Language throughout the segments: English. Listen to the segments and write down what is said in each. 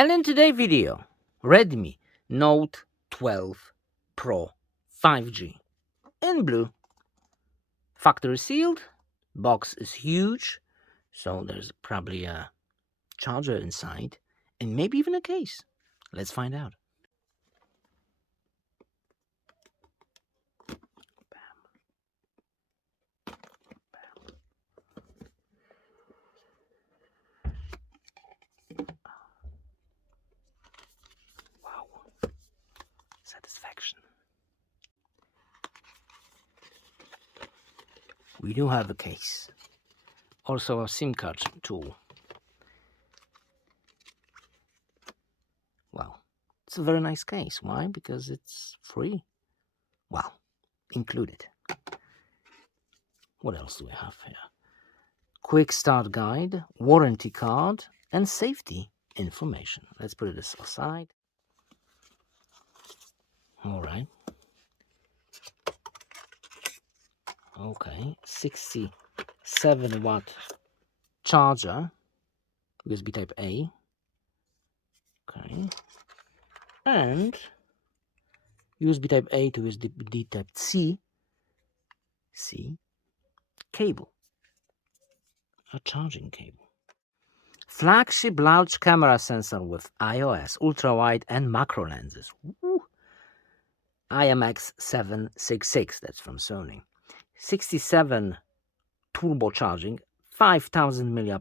And in today's video, Redmi Note 12 Pro 5G in blue, factory sealed. Box is huge, so there's probably a charger inside and maybe even a case. Let's find out. Wow, satisfaction. We do have a case, also a SIM card tool. Wow, it's a very nice case. Why? Because it's free. Wow, included. What else do we have here? Quick start guide, warranty card, and safety information. Let's put this aside. All right. Okay, 67-watt charger, USB Type A. Okay, and USB Type A to USB Type C cable, a charging cable. Flagship large camera sensor with iOS, ultra-wide and macro lenses. Woo. IMX766, that's from Sony. 67 turbo charging, 5000 mAh.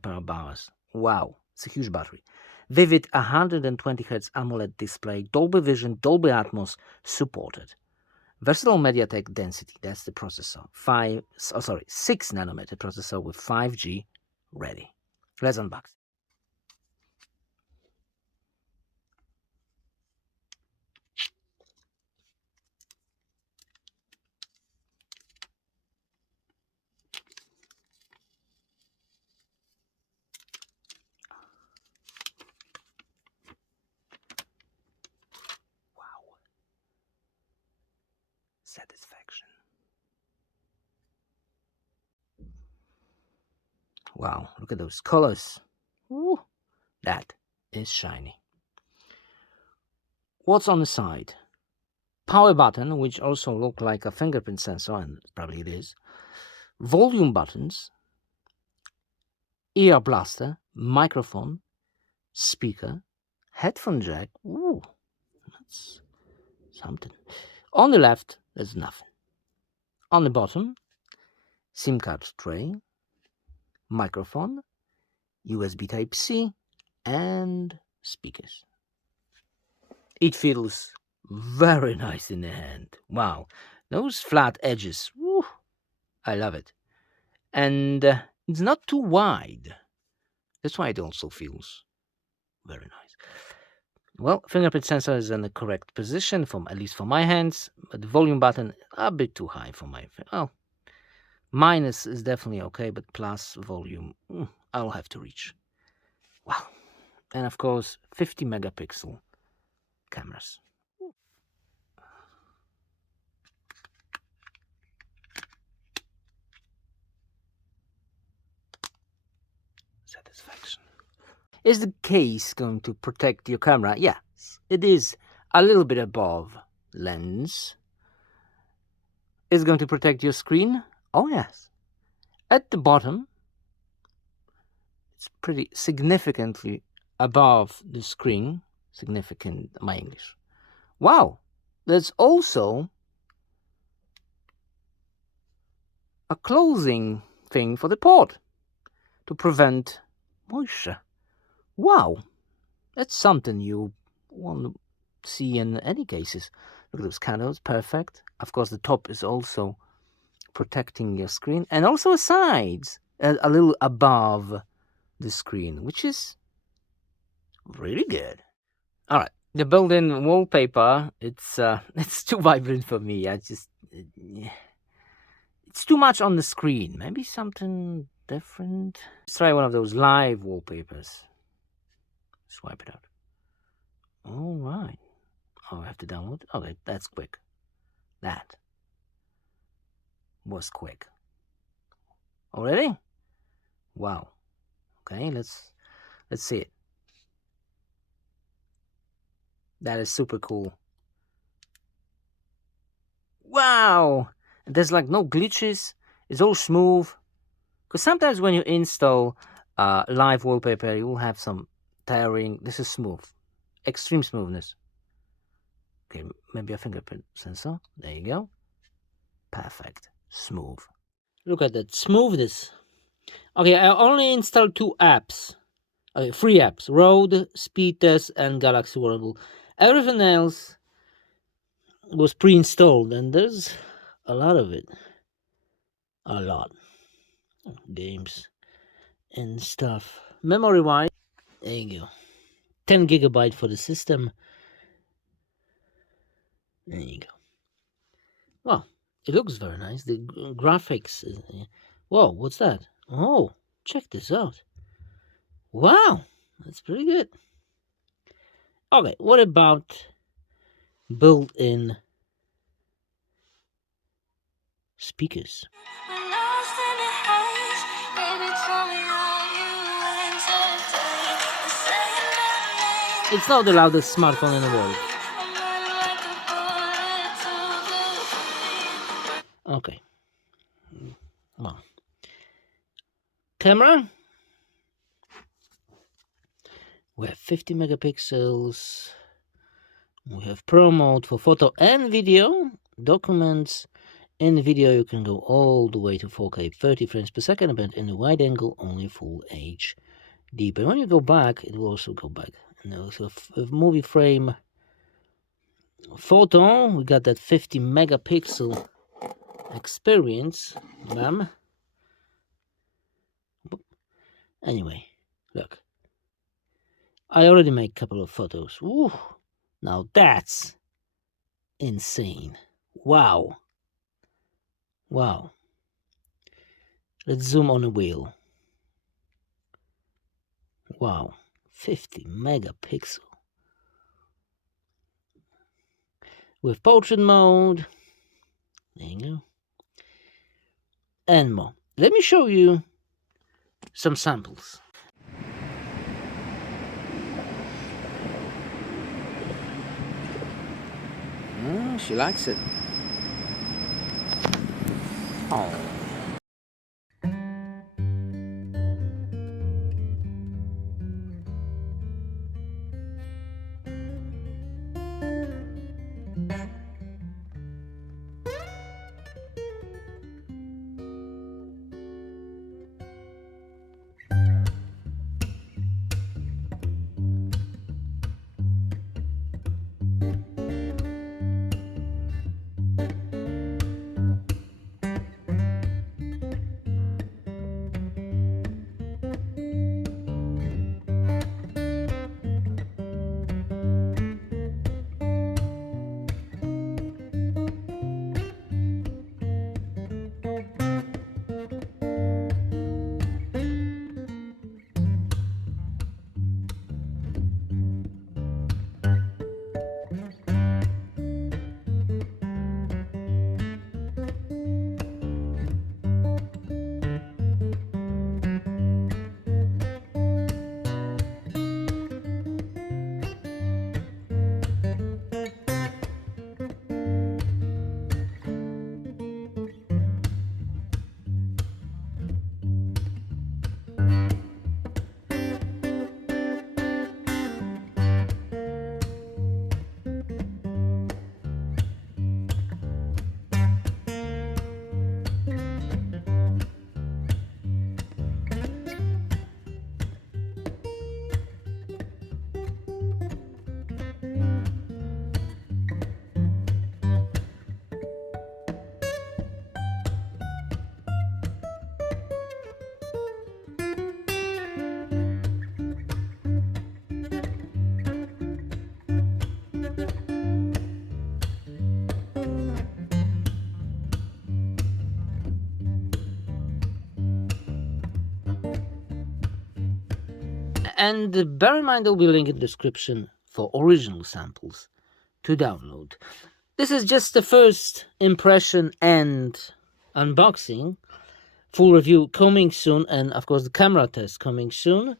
Wow, it's a huge battery. Vivid 120 Hz AMOLED display, Dolby Vision, Dolby Atmos supported. Versatile MediaTek density, that's the processor. 6 nanometer processor with 5G ready. Let's unbox. Wow. Satisfaction. Wow, look at those colors. Ooh, that is shiny. What's on the side? Power button, which also look like a fingerprint sensor, and probably it is. Volume buttons, ear blaster, microphone, speaker, headphone jack. Ooh, that's something. On the left, there's nothing. On the bottom, SIM card tray, microphone, USB Type-C, and speakers. It feels very nice in the hand. Wow, those flat edges, woo, I love it. And it's not too wide. That's why it also feels very nice. Well, fingerprint sensor is in the correct position, at least for my hands, but the volume button a bit too high for my... Oh, minus is definitely okay, but plus volume, I'll have to reach. Wow. And of course, 50 megapixel cameras. Satisfaction. Is the case going to protect your camera? Yes, it is a little bit above lens. Is it going to protect your screen? Oh yes. At the bottom, it's pretty significantly above the screen. Significant, my English. Wow, there's also a closing thing for the port to prevent moisture. Wow, that's something you want to see in any cases. Look at those candles, perfect. Of course, the top is also protecting your screen, and also the sides a little above the screen, which is really good. All right, the built-in wallpaper, it's too vibrant for me. It's too much on the screen. Maybe something different. Let's try one of those live wallpapers. Swipe it out. All right. Oh, I have to download. Okay, that's quick. That was quick. Already? Wow. Okay, let's see it. That is super cool. Wow! There's like no glitches. It's all smooth. Because sometimes when you install live wallpaper, you will have some tearing. This is smooth. Extreme smoothness. Okay, maybe a fingerprint sensor. There you go. Perfect. Smooth. Look at that smoothness. Okay, I only installed 2 apps. Okay, 3 apps. Road, Speed Test, and Galaxy Wearable. Everything else was pre-installed, and there's a lot of it. A lot. Games and stuff. Memory-wise, there you go. 10 gigabyte for the system. There you go. Well, it looks very nice. The graphics. Whoa, what's that? Oh, check this out. Wow, that's pretty good. Okay, what about built-in speakers? It's not the loudest smartphone in the world. Okay. Well. Camera. We have 50 megapixels. We have Pro mode for photo and video. Documents. In video, you can go all the way to 4K, 30 frames per second, but in the wide angle, only full HD. But when you go back, it will also go back. And also a movie frame photo, we got that 50 megapixel experience. Bam. Anyway, look. I already made a couple of photos. Ooh, now that's insane. Wow. Wow. Let's zoom on a wheel. Wow. 50 megapixel. With portrait mode. There you go. And more. Let me show you some samples. She likes it. Oh. And bear in mind, there will be a link in the description for original samples to download. This is just the first impression and unboxing. Full review coming soon, and of course the camera test coming soon.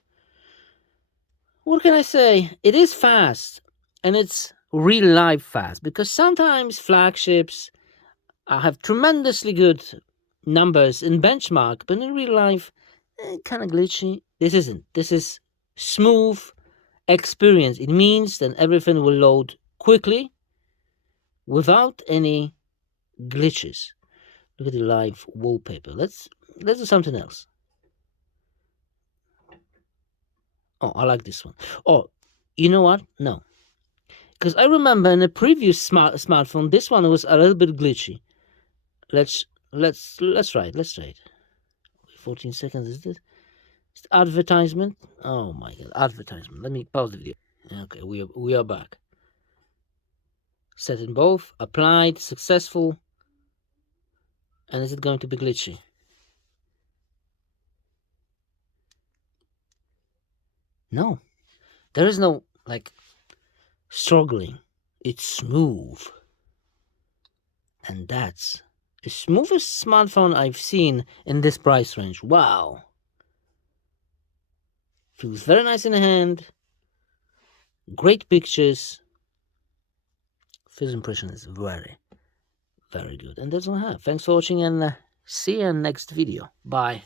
What can I say? It is fast. and it's real life fast, because sometimes flagships have tremendously good numbers in benchmark, but in real life, kind of glitchy. This isn't. This is smooth experience. It means that everything will load quickly without any glitches. Look at the live wallpaper. Let's do something else. Oh, I like this one. Oh, you know what? No, because I remember in a previous smartphone, this one was a little bit glitchy. Let's try it. Let's try it. 14 seconds. Is this advertisement? Oh my god, advertisement. Let me pause the video. Okay, we are back. Set in both. Applied. Successful. And is it going to be glitchy? No, there is no like struggling. It's smooth, and that's the smoothest smartphone I've seen in this price range. Wow, feels very nice in the hand. Great pictures. First impression is very, very good, and that's all I have. Thanks for watching, and see you in the next video. Bye.